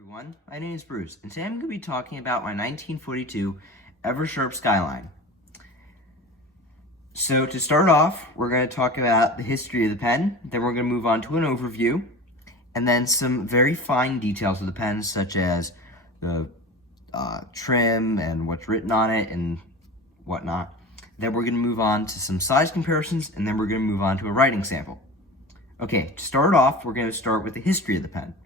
Everyone, my name is Bruce, and today I'm going to be talking about my 1942 Eversharp Skyline. So to start off, we're going to talk about the history of the pen, then we're going to move on to an overview, and then some very fine details of the pen, such as the trim and what's written on it and whatnot. Then we're going to move on to some size comparisons, and then we're going to move on to a writing sample. Okay, to start off, we're going to start with the history of the pen.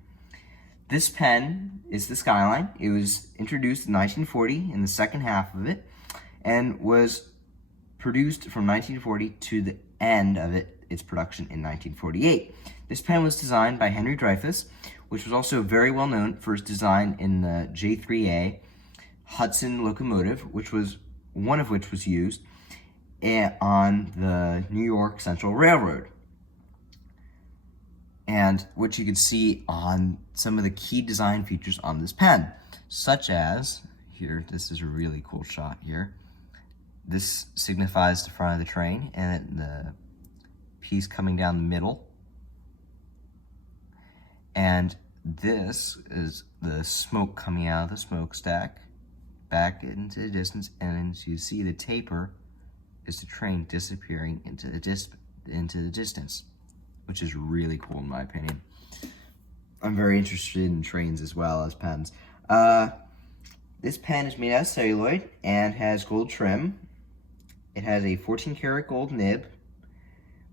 This pen is the Skyline. It was introduced in 1940 in the second half of it and was produced from 1940 to the end of its production in 1948. This pen was designed by Henry Dreyfuss, which was also very well known for its design in the J3A Hudson locomotive, one of which was used on the New York Central Railroad. And what you can see on some of the key design features on this pen, such as, here, this is a really cool shot here. This signifies the front of the train and the piece coming down the middle. And this is the smoke coming out of the smokestack back into the distance, and as you see, the taper is the train disappearing into the distance, which is really cool in my opinion. I'm very interested in trains as well as pens. This pen is made out of celluloid and has gold trim. It has a 14-karat gold nib,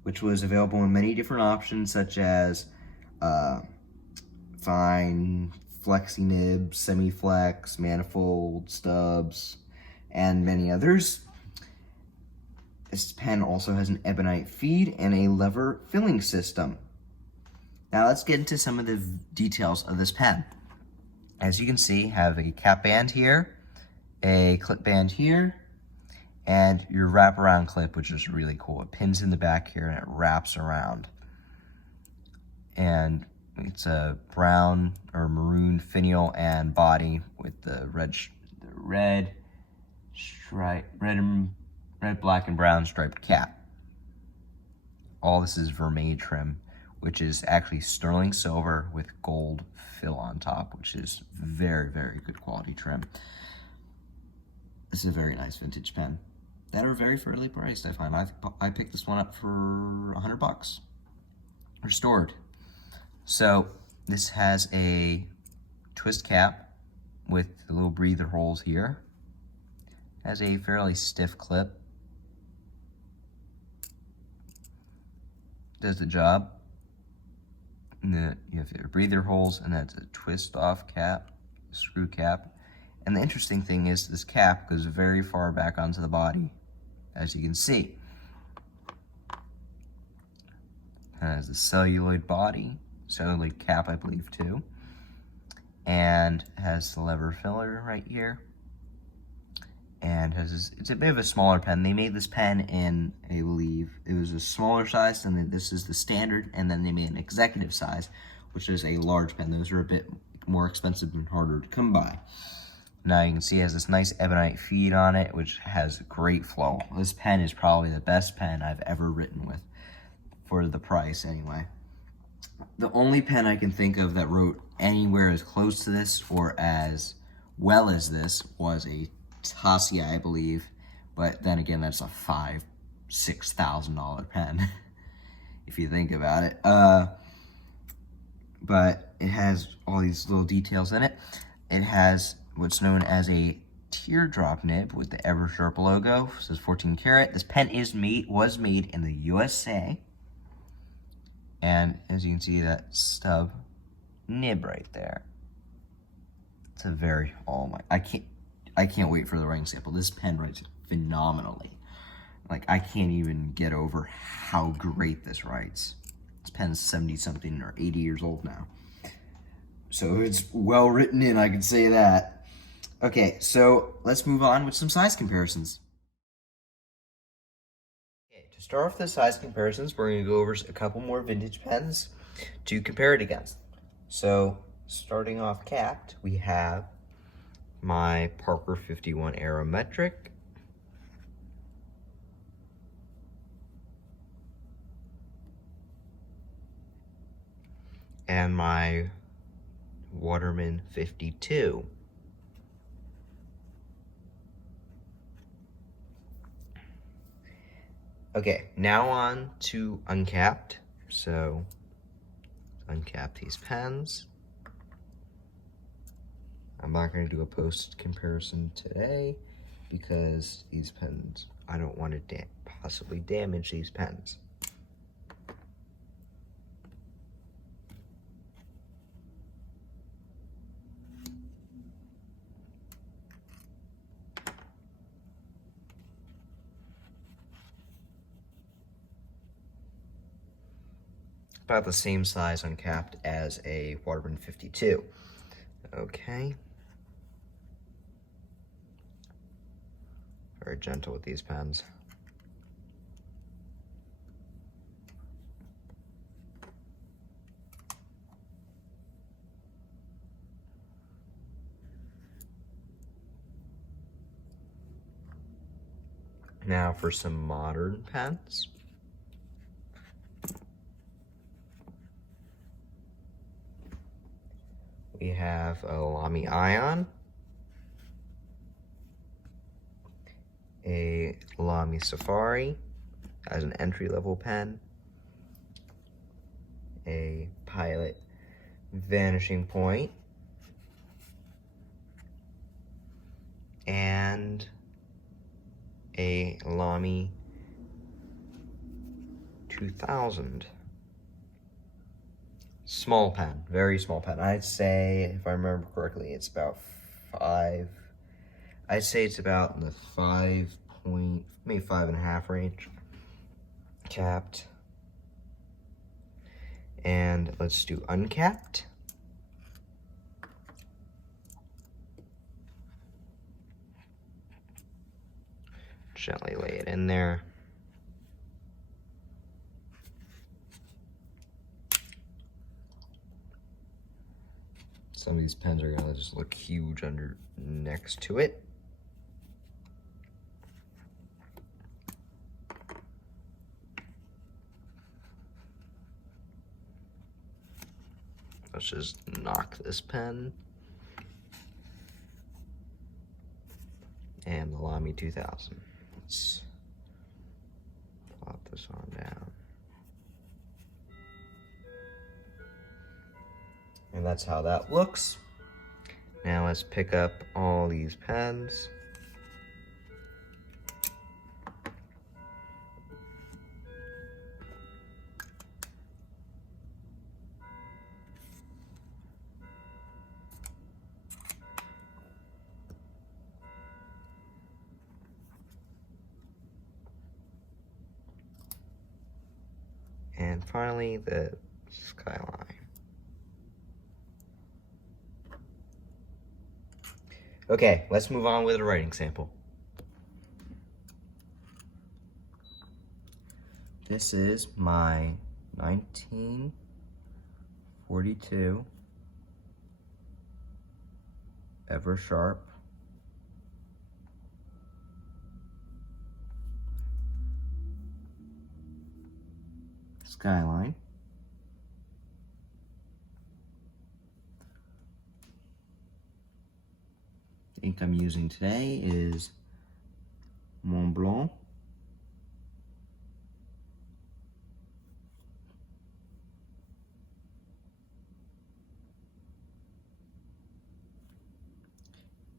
which was available in many different options, such as fine, flexi nib, semi-flex, manifold, stubs, and many others. This pen also has an ebonite feed and a lever filling system. Now let's get into some of the details of this pen. As you can see, I have a cap band here, a clip band here, and your wraparound clip, which is really cool. It pins in the back here and it wraps around. And it's a brown or maroon finial and body with the red, black, and brown striped cap. All this is vermeil trim, which is actually sterling silver with gold fill on top, which is very, very good quality trim. This is a very nice vintage pen that are very fairly priced, I find. I picked this one up for $100, restored. So this has a twist cap with the little breather holes here. Has a fairly stiff clip. Does the job. And then you have your breather holes, and that's a twist off cap, screw cap. And the interesting thing is this cap goes very far back onto the body, as you can see. It has a celluloid body, celluloid cap I believe too, and has the lever filler right here. And it's a bit of a smaller pen. They made this pen in, I believe, it was a smaller size, and then this is the standard, and then they made an executive size, which is a large pen. Those are a bit more expensive and harder to come by. Now you can see it has this nice ebonite feed on it, which has great flow. This pen is probably the best pen I've ever written with, for the price anyway. The only pen I can think of that wrote anywhere as close to this or as well as this was a Tassia, I believe, but then again, that's a $6,000 pen, if you think about it. But it has all these little details in it. It has what's known as a teardrop nib with the Eversharp logo. It says 14 karat. This pen was made in the USA, and as you can see, that stub nib right there. It's a very, I can't wait for the writing sample. This pen writes phenomenally. Like, I can't even get over how great this writes. This pen's 70-something or 80 years old now. So it's well written in, I can say that. Okay, so let's move on with some size comparisons. Okay, to start off the size comparisons, we're going to go over a couple more vintage pens to compare it against. So, starting off capped, we have my Parker 51 Aerometric, and my Waterman 52. Okay, now on to uncapped. So, uncap these pens. I'm not going to do a post comparison today because these pens, I don't want to possibly damage these pens. About the same size uncapped as a Waterman 52. Okay. Very gentle with these pens. Now for some modern pens. We have a Lamy Ion, a Lamy Safari as an entry-level pen, a Pilot Vanishing Point, and a Lamy 2000. Small pen, very small pen. I'd say, if I remember correctly, it's about I'd say it's about in the 5.5, 5.5 range. Capped. And let's do uncapped. Gently lay it in there. Some of these pens are gonna just look huge under next to it. Let's just knock this pen. And the Lamy 2000. Let's plop this on down. And that's how that looks. Now let's pick up all these pens. And finally, the Skyline. Okay, let's move on with a writing sample. This is my 1942 Eversharp Skyline. The ink I'm using today is Mont Blanc.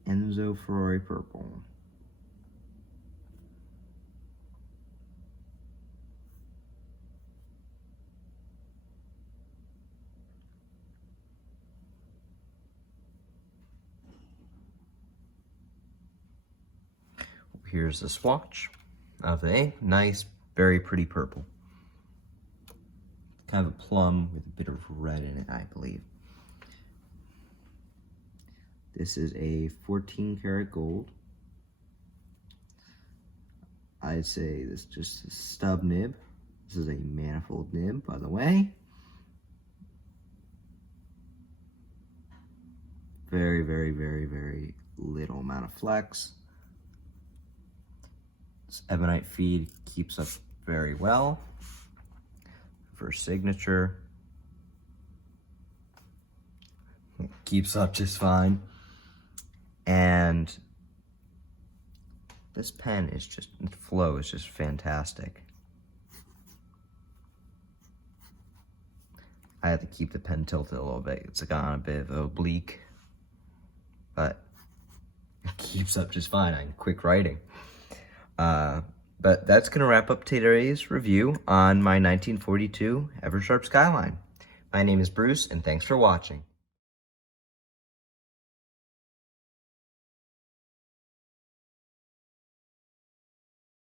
Enzo Ferrari Purple. Here's the swatch of the ink. Nice, very pretty purple. Kind of a plum with a bit of red in it, I believe. This is a 14 karat gold. I'd say this is just a stub nib. This is a manifold nib, by the way. Very, very, very, very little amount of flex. This ebonite feed keeps up very well. For signature, keeps up just fine. And this pen is just, the flow is just fantastic. I have to keep the pen tilted a little bit. It's on a bit of oblique, but it keeps up just fine. I'm quick writing. But that's going to wrap up today's review on my 1942 Eversharp Skyline. My name is Bruce, and thanks for watching.